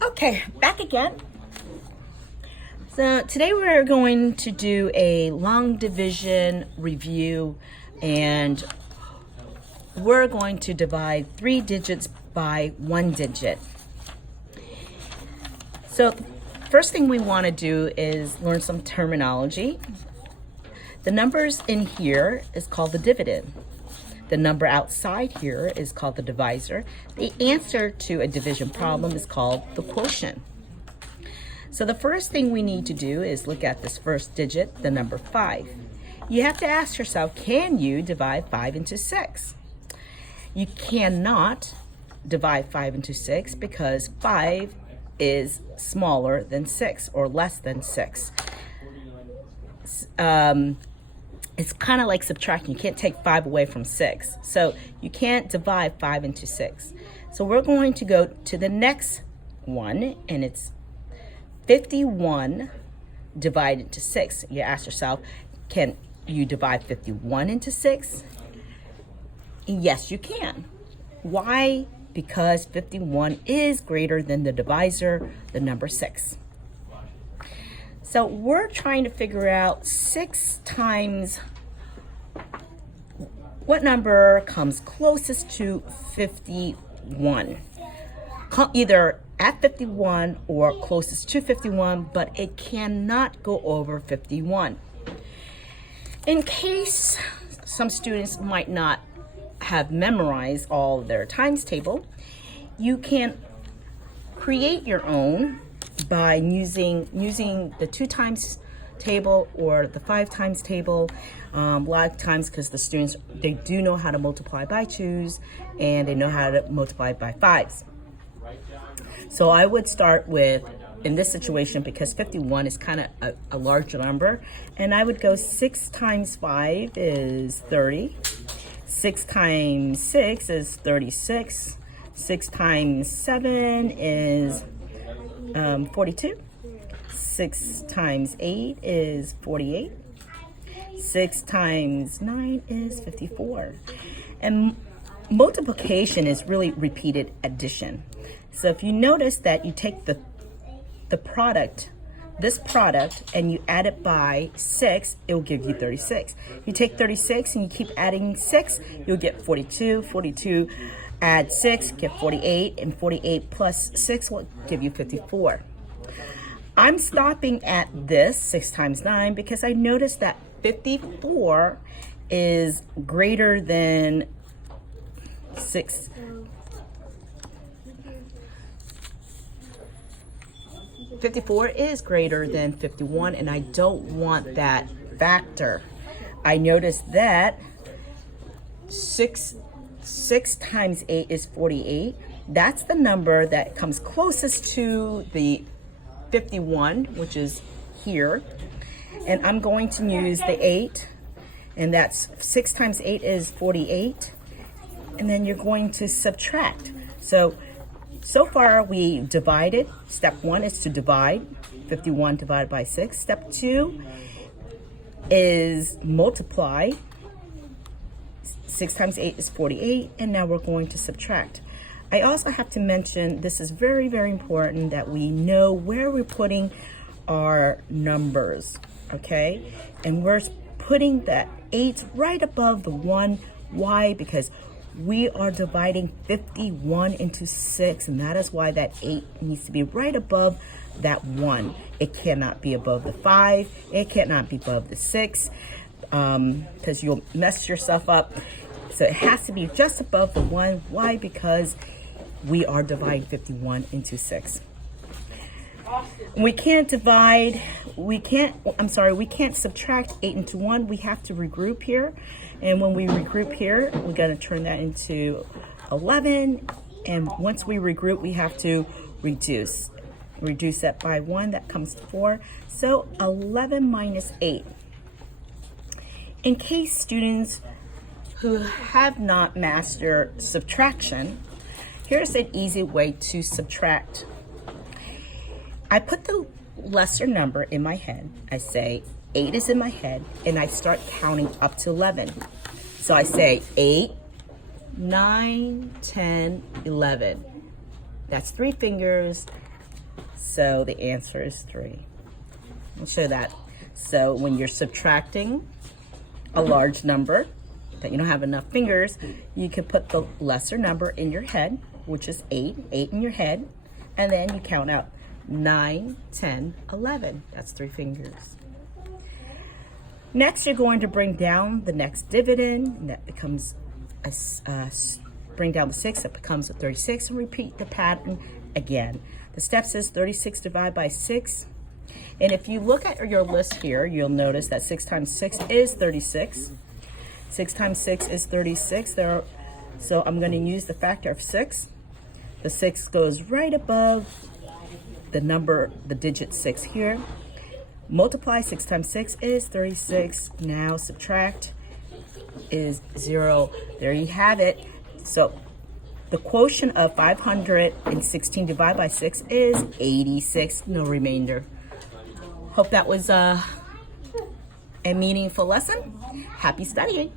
Okay, back again. So today we're going to do a long division review, and we're going to divide 3 digits by 1 digit. So first thing we want to do is learn some terminology. The numbers in here is called the dividend. The number outside here is called the divisor. The answer to a division problem is called the quotient. So the first thing we need to do is look at this first digit, the number 5. You have to ask yourself, can you divide 5 into 6? You cannot divide 5 into 6 because 5 is smaller than 6 or less than 6. It's kind of like subtracting. You can't take 5 away from 6. So you can't divide 5 into 6. So we're going to go to the next one, and it's 51 divided into 6. You ask yourself, can you divide 51 into 6? Yes, you can. Why? Because 51 is greater than the divisor, the number 6. So we're trying to figure out 6 times what number comes closest to 51. Either at 51 or closest to 51, but it cannot go over 51. In case some students might not have memorized all their times table, you can create your own by using the 2 times table or the 5 times table. A lot of times, because the students, they do know how to multiply by 2s and they know how to multiply by 5s. So I would start with, in this situation, because 51 is kind of a large number, and I would go 6 times 5 is 30. 6 times 6 is 36. 6 times 7 is 42. 6 times 8 is 48. 6 times 9 is 54. And multiplication is really repeated addition. So if you notice that you take the product, this product, and you add it by 6, it will give you 36. You take 36 and you keep adding 6, you'll get 42. 42 add 6, get 48, and 48 plus 6 will give you 54. I'm stopping at this 6 times 9 because I noticed that 54 is greater than 6. 54 is greater than 51, and I don't want that factor. I noticed that 6 times 8 is 48. That's the number that comes closest to the 51, which is here. And I'm going to use the 8, and that's 6 times 8 is 48. And then you're going to subtract. So far we divided. Step 1 is to divide. 51 divided by 6. Step 2 is multiply. 6 times 8 is 48. And now we're going to subtract. I also have to mention, this is very, very important that we know where we're putting our numbers, okay? And we're putting that 8 right above the 1. Why? Because we are dividing 51 into 6, and that is why that 8 needs to be right above that 1. It cannot be above the 5. It cannot be above the 6, because you'll mess yourself up. So it has to be just above the 1. Why? Because we are dividing 51 into 6. We can't subtract 8 into 1. We have to regroup here. And when we regroup here, we're going to turn that into 11. And once we regroup, we have to reduce. Reduce that by 1. That comes to 4. So 11 minus 8. In case students who have not mastered subtraction, here's an easy way to subtract. I put the lesser number in my head. I say 8 is in my head, and I start counting up to 11. So I say 8, 9, 10, 11. That's 3 fingers. So the answer is 3. I'll show that. So when you're subtracting a large number that you don't have enough fingers, you can put the lesser number in your head, which is 8 in your head, and then you count out 9, 10, 11. That's 3 fingers. Next, you're going to bring down the next dividend, and that becomes bring down the 6, that becomes a 36, and repeat the pattern again. The steps is 36 divided by 6. And if you look at your list here, you'll notice that 6 times 6 is 36. 6 times 6 is 36. So I'm going to use the factor of 6. The 6 goes right above the number, the digit 6 here. Multiply 6 times 6 is 36. Now subtract is 0. There you have it. So the quotient of 516 divided by 6 is 86. No remainder. Hope that was a meaningful lesson. Happy studying.